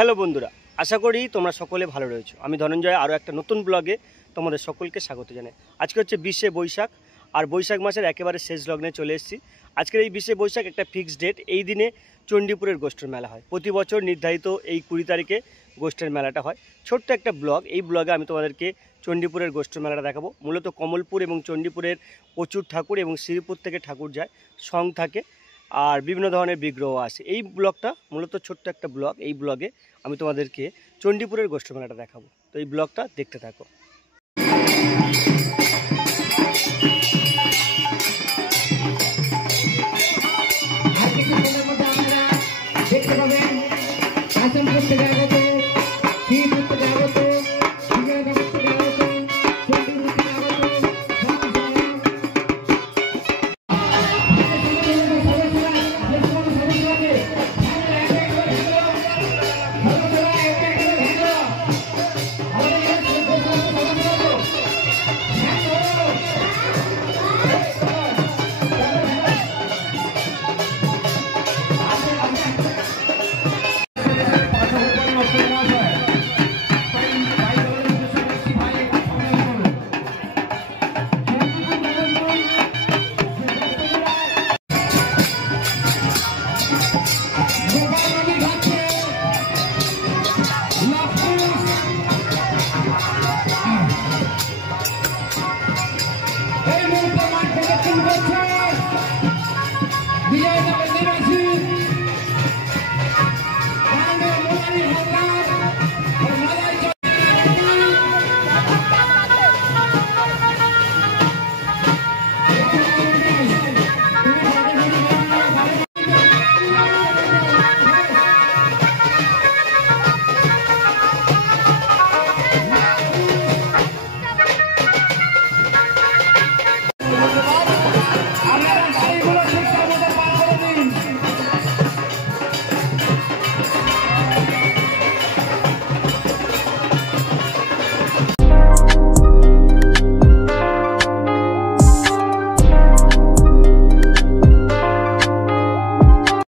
হ্যালো বন্ধুরা, আশা করি তোমরা সকলে ভালো রয়েছো। আমি ধনঞ্জয় আরও একটা নতুন ব্লগে তোমাদের সকলকে স্বাগত জানাই। আজকে হচ্ছে 20শে বৈশাখ, আর বৈশাখ মাসের একেবারে শেষ লগ্নে চলে এসেছি। আজকের এই 20শে বৈশাখ একটা ফিক্সড ডেট। এই দিনে চণ্ডীপুরের গোষ্ঠের মেলা হয়। প্রতি বছর নির্ধারিত এই 20 তারিখে গোষ্ঠের মেলাটা হয়। ছোট্ট একটা ব্লগ, এই ব্লগে আমি তোমাদেরকে চণ্ডীপুরের গোষ্ঠের মেলাটা দেখাবো। মূলত কমলপুর এবং চণ্ডীপুরের প্রচুর ঠাকুর এবং শ্রীপুর থেকে ঠাকুর যায়, সং থাকে, আর বিভিন্ন ধরনের বিগ্রহ আসে। এই ব্লগটা মূলত ছোট্ট একটা ব্লগ। এই ব্লগে আমি তোমাদেরকে চণ্ডীপুরের গোষ্ঠী মেলাটা দেখাবো, তো এই ব্লগটা দেখতে থাকো।